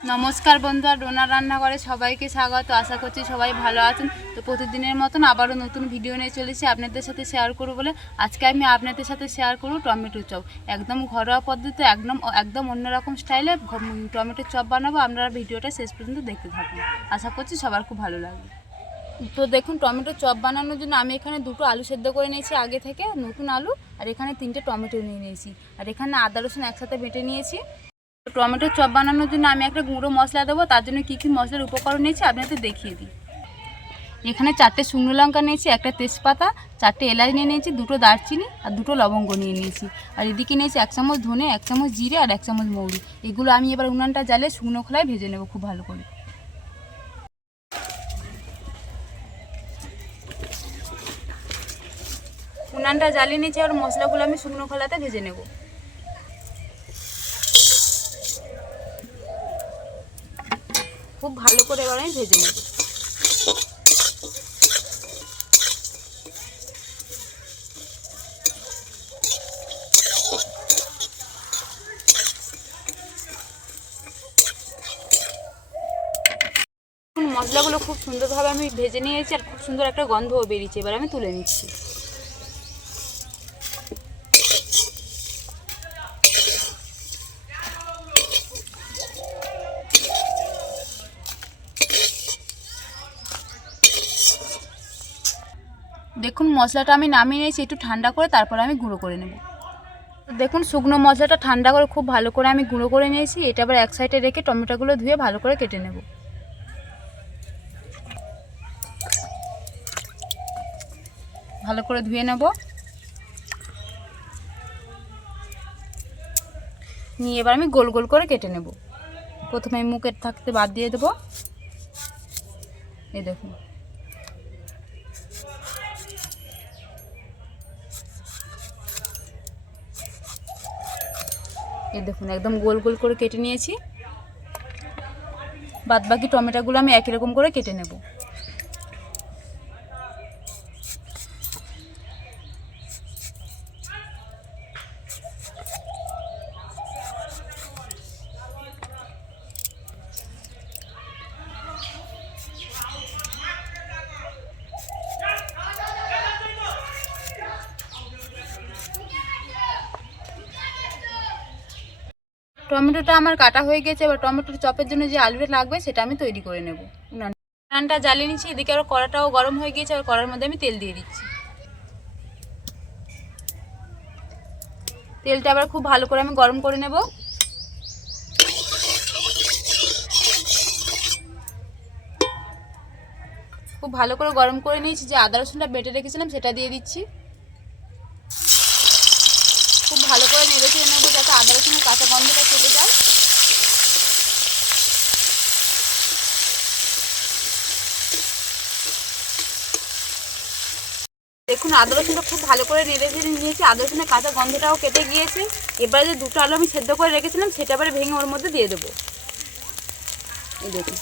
नमस्कार बंधुरा डोनार रान्नाघरे सबाइके स्वागत। आशा करছি সবাই ভালো আছেন। তো প্রতিদিনের মতন আবারও নতুন ভিডিও নিয়ে চলেছি আপনাদের সাথে শেয়ার করব বলে আজকে আমি আপনাদের সাথে শেয়ার করব টমেটো চপ। একদম ঘরোয়া পদ্ধতিতে একদম অন্যরকম স্টাইলে টমেটো চপ বানাবো। আপনারা ভিডিওটা শেষ পর্যন্ত দেখতে থাকুন, আশা করছি সবার খুব ভালো লাগবে। তো দেখুন, টমেটো চপ বানানোর জন্য আমি এখানে দুটো আলু সেদ্ধ করে নিয়েছি আগে থেকে, নতুন আলু, আর এখানে 3টে টমেটো নিয়ে নিয়েছি, আর এখানে আদা রসুন একসাথে বেটে নিয়েছি। টমেটো চপ বানানোর জন্য আমি একটা গুঁড়ো মশলা দেবো, তার জন্য কী কী মশলার উপকরণ নিয়েছি আপনাদের দেখিয়ে দিই। এখানে 4টে শুকনো লঙ্কা নিয়েছি, একটা তেজপাতা, 4টে এলাচ নিয়ে নিয়েছি, 2টো দারচিনি আর 2টো লবঙ্গ নিয়ে নিয়েছি। আর এদিকে নিয়েছি 1 চামচ ধনে, 1 চামচ জিরে আর 1 চামচ মৌরি। এগুলো আমি এবার উনানটা জ্বালিয়ে শুকনো খোলায় ভেজে নেব খুব ভালো করে। উনানটা জ্বালিয়ে নিয়েছি, আর মশলাগুলো আমি শুকনো খোলাতে ভেজে নেব। খুব ভালো করে এবার আমি ভেজে নেব। মশলাগুলো খুব সুন্দরভাবে আমি ভেজে নিয়েছি, আর খুব সুন্দর একটা গন্ধও বেরিয়েছে। এবার আমি তুলে নিচ্ছি। দেখুন, মশলাটা আমি নামিয়ে নিয়েছি, একটু ঠান্ডা করে তারপর আমি গুঁড়ো করে নেব। দেখুন, শুকনো মশলাটা ঠান্ডা করে খুব ভালো করে আমি গুঁড়ো করে নিয়েছি। এটা আবার এক সাইডে রেখে টমেটোগুলো ধুয়ে ভালো করে কেটে নেব। ভালো করে ধুয়ে নেব, নিয়ে এবার আমি গোল গোল করে কেটে নেব। প্রথমে আমি মুখের থাকতে বাদ দিয়ে দেবো। এই দেখুন, একদম গোল গোল করে কেটে নিয়েছি। বাদ বাকি টমেটোগুলো আমি একই রকম করে কেটে নেব। টমেটোটা আমার কাটা হয়ে গেছে। এবার টমেটোর চপের জন্য যে আলুটা লাগবে সেটা আমি তৈরি করে নেব। উনানটা জ্বালিয়ে নিচ্ছি, এদিকে আবার কড়াটাও গরম হয়ে গিয়েছে। আর কড়ার মধ্যে আমি তেল দিয়ে দিচ্ছি। তেলটা আবার খুব ভালো করে আমি গরম করে নেব। খুব ভালো করে গরম করে নিয়েছি। যে আদা রসুনটা বেটে রেখেছিলাম সেটা দিয়ে দিচ্ছি। খুব ভালো করে নেড়ে চেড়ে নেবো যাতে আদা রসুনের কাঁচা গন্ধটা কেটে যায়। দেখুন, আদা রসুনটা খুব ভালো করে নেড়ে চেড়ে নিয়েছি। আদা রসুনের কাঁচা গন্ধটাও কেটে গিয়েছে। এবারে যে 2টো আলু আমি সেদ্ধ করে রেখেছিলাম সেটা এবারে ভেঙে ওর মধ্যে দিয়ে দেবো। এই দেখুন,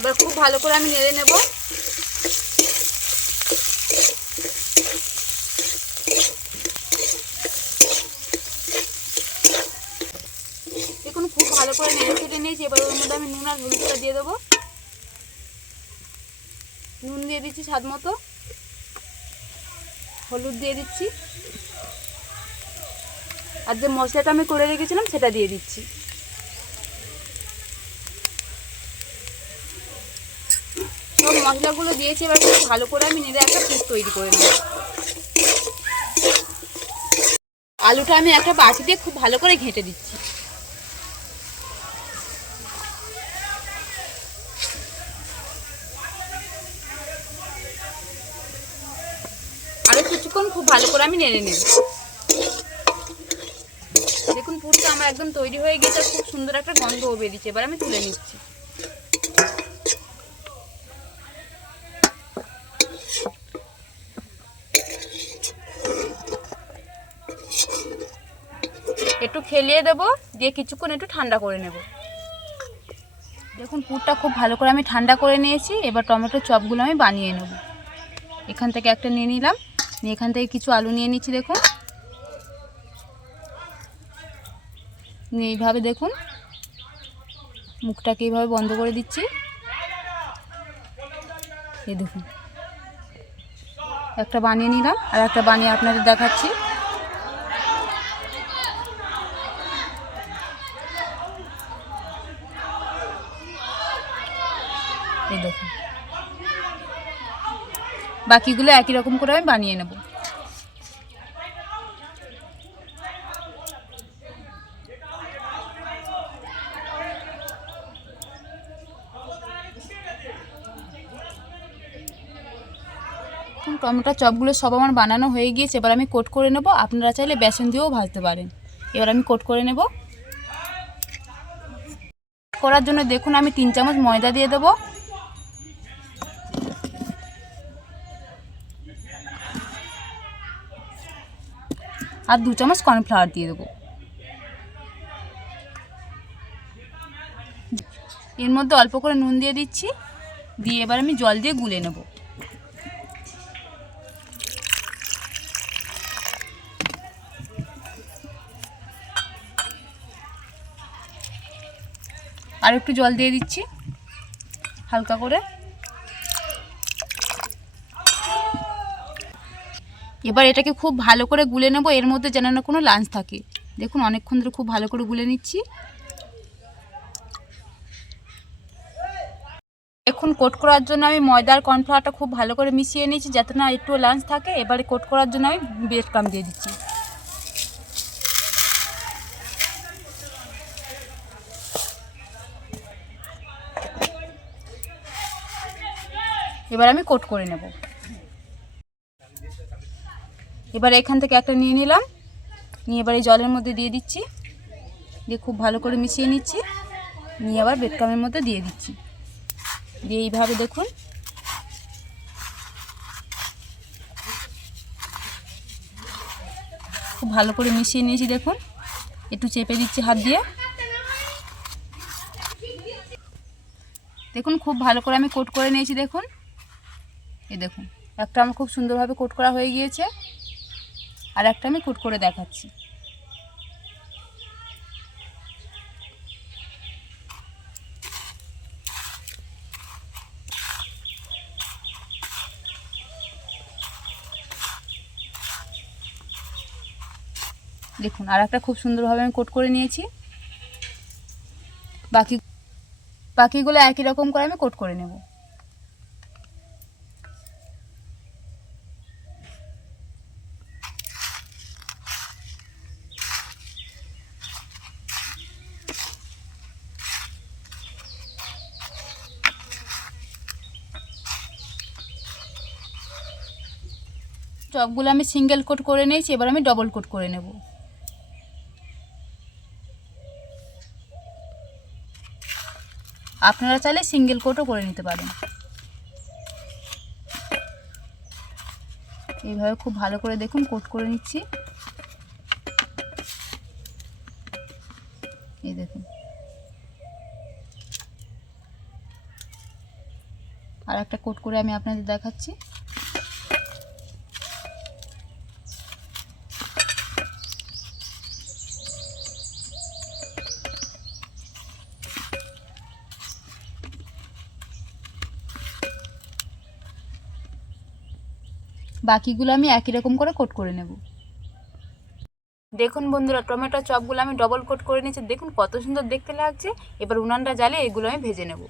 এবার খুব ভালো করে আমি নেড়ে নেব। দেখুন, খুব ভালো করে নেড়ে চেড়ে নিয়েছি। এবার ওর মধ্যে আমি নুন আর হলুদটা দিয়ে দেবো। নুন দিয়ে দিচ্ছি স্বাদ মতো, হলুদ দিয়ে দিচ্ছি, আর যে মশলাটা আমি করে রেখেছিলাম সেটা দিয়ে দিচ্ছি। সব মশলাগুলো দিয়েছি। এবার খুব ভালো করে আমি নেড়ে একটা পেস্ট তৈরি করে নেব। আলুটা আমি একটা বাটি দিয়ে খুব ভালো করে ঘেঁটে দিচ্ছি। আরও কিছুক্ষণ খুব ভালো করে আমি নেড়ে নেব। দেখুন, পুরোটা আমার একদম তৈরি হয়ে গেছে, খুব সুন্দর একটা গন্ধও বেরিয়েছে। এবার আমি তুলে নিচ্ছি। একটু খেলিয়ে দেবো, দিয়ে কিছুক্ষণ একটু ঠান্ডা করে নেব। দেখুন, পুরটা খুব ভালো করে আমি ঠান্ডা করে নিয়েছি। এবার টমেটো চপগুলো আমি বানিয়ে নেব। এখান থেকে একটা নিয়ে নিলাম, এখান থেকে কিছু আলু নিয়ে নিচ্ছি। দেখুন এইভাবে দেখুন মুখটাকে এইভাবে বন্ধ করে দিচ্ছি। এই দেখুন একটা বানিয়ে নিলাম, আর একটা বানিয়ে আপনাদের দেখাচ্ছি। এই দেখুন বাকিগুলো একই রকম করে আমি বানিয়ে নেব। টমেটো চপগুলো সব আমার বানানো হয়ে গিয়েছে। এবার আমি কোট করে নেব। আপনারা চাইলে বেসন দিয়েও ভাজতে পারেন। এবার আমি কোট করে নেব। করার জন্য দেখুন আমি 3 চামচ ময়দা দিয়ে দেব, আর 2 চামচ কর্নফ্লাওয়ার দিয়ে দেবো। এর মধ্যে অল্প করে নুন দিয়ে দিচ্ছি, দিয়ে এবার আমি জল দিয়ে গুলে নেব। আর একটু জল দিয়ে দিচ্ছি হালকা করে। এবার এটাকে খুব ভালো করে গুলে নেব, এর মধ্যে যেন না কোনো লাঞ্চ থাকে। দেখুন অনেকক্ষণ ধরে খুব ভালো করে গুলে নিচ্ছি। এখন কোট করার জন্য আমি ময়দা আর কর্নফ্লাওয়ারটা খুব ভালো করে মিশিয়ে নিয়েছি যাতে না একটু লাঞ্চ থাকে। এবারে কোট করার জন্য আমি ব্রেড ক্রাম্ব দিয়ে দিচ্ছি। এবার আমি কোট করে নেব। এবার এখান থেকে একটা নিয়ে নিলাম, নিয়ে এবার এই জলের মধ্যে দিয়ে দিচ্ছি, দিয়ে খুব ভালো করে মিশিয়ে নিচ্ছি। নিয়ে আবার ব্রেড ক্রাম্বের মধ্যে দিয়ে দিচ্ছি, দিয়ে এইভাবে দেখুন খুব ভালো করে মিশিয়ে নিয়েছি। দেখুন একটু চেপে দিচ্ছি হাত দিয়ে। দেখুন খুব ভালো করে আমি কোট করে নিয়েছি। দেখুন এই দেখুন একটা আমার খুব সুন্দরভাবে কোট করা হয়ে গিয়েছে, আর একটা আমি কোট করে দেখাচ্ছি। দেখুন আর একটা খুব সুন্দরভাবে আমি কোট করে নিয়েছি। বাকিগুলো একই রকম করে আমি কোট করে নেব। চপগুলো আমি সিঙ্গেল কোট করে নিয়েছি, এবার আমি ডবল কোট করে নেব। আপনারা চাইলে সিঙ্গেল কোটও করে নিতে পারেন। এইভাবে খুব ভালো করে দেখুন কোট করে নিচ্ছি। এই দেখুন আর একটা কোট করে আমি আপনাদের দেখাচ্ছি। বাকিগুলো আমি একই রকম করে কোট করে নেব। দেখুন বন্ধুরা টমেটো চপগুলো আমি ডবল কোট করে নিয়েছি। দেখুন কত সুন্দর দেখতে লাগছে। এবার উনানটা জ্বালিয়ে এগুলো আমি ভেজে নেব।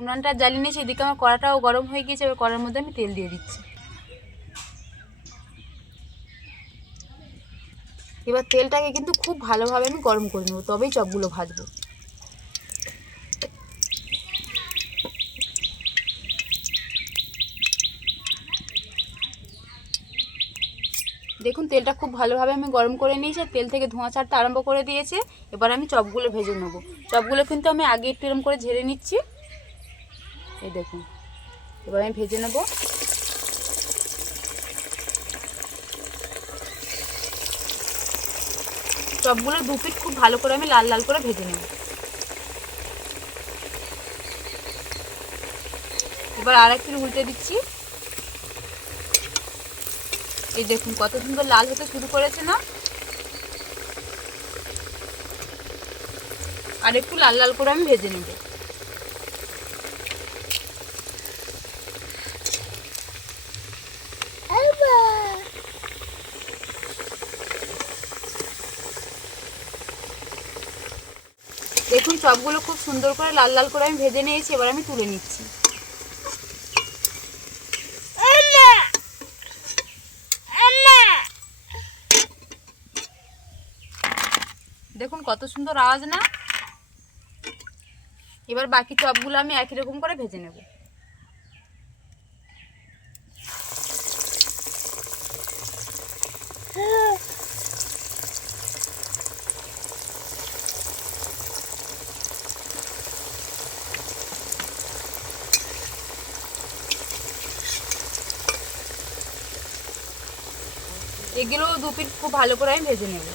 উনানটা জ্বালিয়ে নিয়েছি, এদিকে আমার কড়াটাও গরম হয়ে গিয়েছে। এবার কড়ার মধ্যে আমি তেল দিয়ে দিচ্ছি। এবার তেলটাকে কিন্তু খুব ভালোভাবে আমি গরম করে নেব, তবেই চপগুলো ভাজবো। দেখুন তেলটা খুব ভালোভাবে আমি গরম করে নিয়েছি, তেল থেকে ধোঁয়া ছাড়তে আরম্ভ করে দিয়েছে। এবার আমি চপগুলো ভেজে নেব। চপগুলো কিন্তু আমি আগে একটু এরকম করে ঝেড়ে নিচ্ছি। এই দেখুন এবার আমি ভেজে নেব। চপগুলো 2 পিঠ খুব ভালো করে আমি লাল লাল করে ভেজে নেব। এবার আর একটু উল্টে দিচ্ছি। এই দেখুন কত সুন্দর লাল হতে শুরু করেছে না। আর একটু লাল লাল করে আমি ভেজে নেব। দেখুন চপগুলো খুব সুন্দর করে লাল লাল করে আমি ভেজে নিয়েছি। এবার আমি তুলে নিচ্ছি। দেখুন কত সুন্দর আওয়াজ না। এবার বাকি চপগুলো আমি একই রকম করে ভেজে নেব। এগুলো দু পিঠ খুব ভালো করে আমি ভেজে নেব।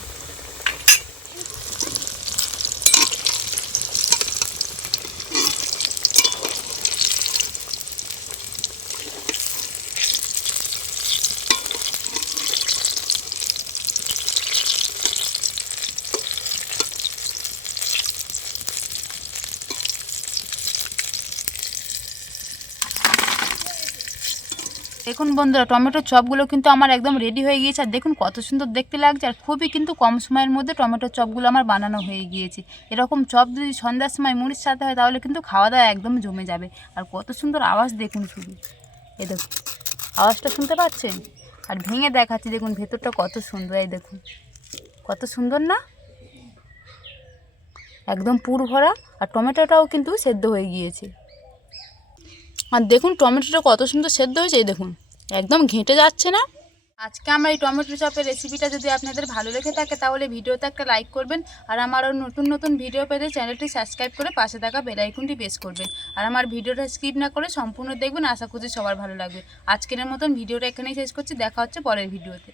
দেখুন বন্ধুরা টমেটোর চপগুলো কিন্তু আমার একদম রেডি হয়ে গিয়েছে। আর দেখুন কত সুন্দর দেখতে লাগছে। আর খুবই কিন্তু কম সময়ের মধ্যে টমেটোর চপগুলো আমার বানানো হয়ে গিয়েছে। এরকম চপ যদি সন্ধ্যার সময় মুড়ির সাথে হয় তাহলে কিন্তু খাওয়া দাওয়া একদম জমে যাবে। আর কত সুন্দর আওয়াজ দেখুন শুধু। এই দেখুন আওয়াজটা শুনতে পাচ্ছেন? আর ভেঙে দেখাচ্ছি দেখুন ভেতরটা কত সুন্দর। এই দেখুন কত সুন্দর না, একদম পুর ভরা। আর টমেটোটাও কিন্তু সেদ্ধ হয়ে গিয়েছে। আর দেখুন টমেটোটা কত সুন্দর সেদ্ধ হয়েছে। এই দেখুন একদম ঘেঁটে যাচ্ছে না। আজকে আমার এই টমেটো চপের রেসিপিটা যদি আপনাদের ভালো লেগে থাকে তাহলে ভিডিওতে একটা লাইক করবেন। আর আমারও নতুন নতুন ভিডিও পেতে চ্যানেলটি সাবস্ক্রাইব করে পাশে থাকা বেল আইকনটি প্রেস করবেন। আর আমার ভিডিওটা স্কিপ না করে সম্পূর্ণ দেখবেন। আশা করছি সবার ভালো লাগবে। আজকের মতন ভিডিওটা এখানেই শেষ করছি। দেখা হচ্ছে পরের ভিডিওতে।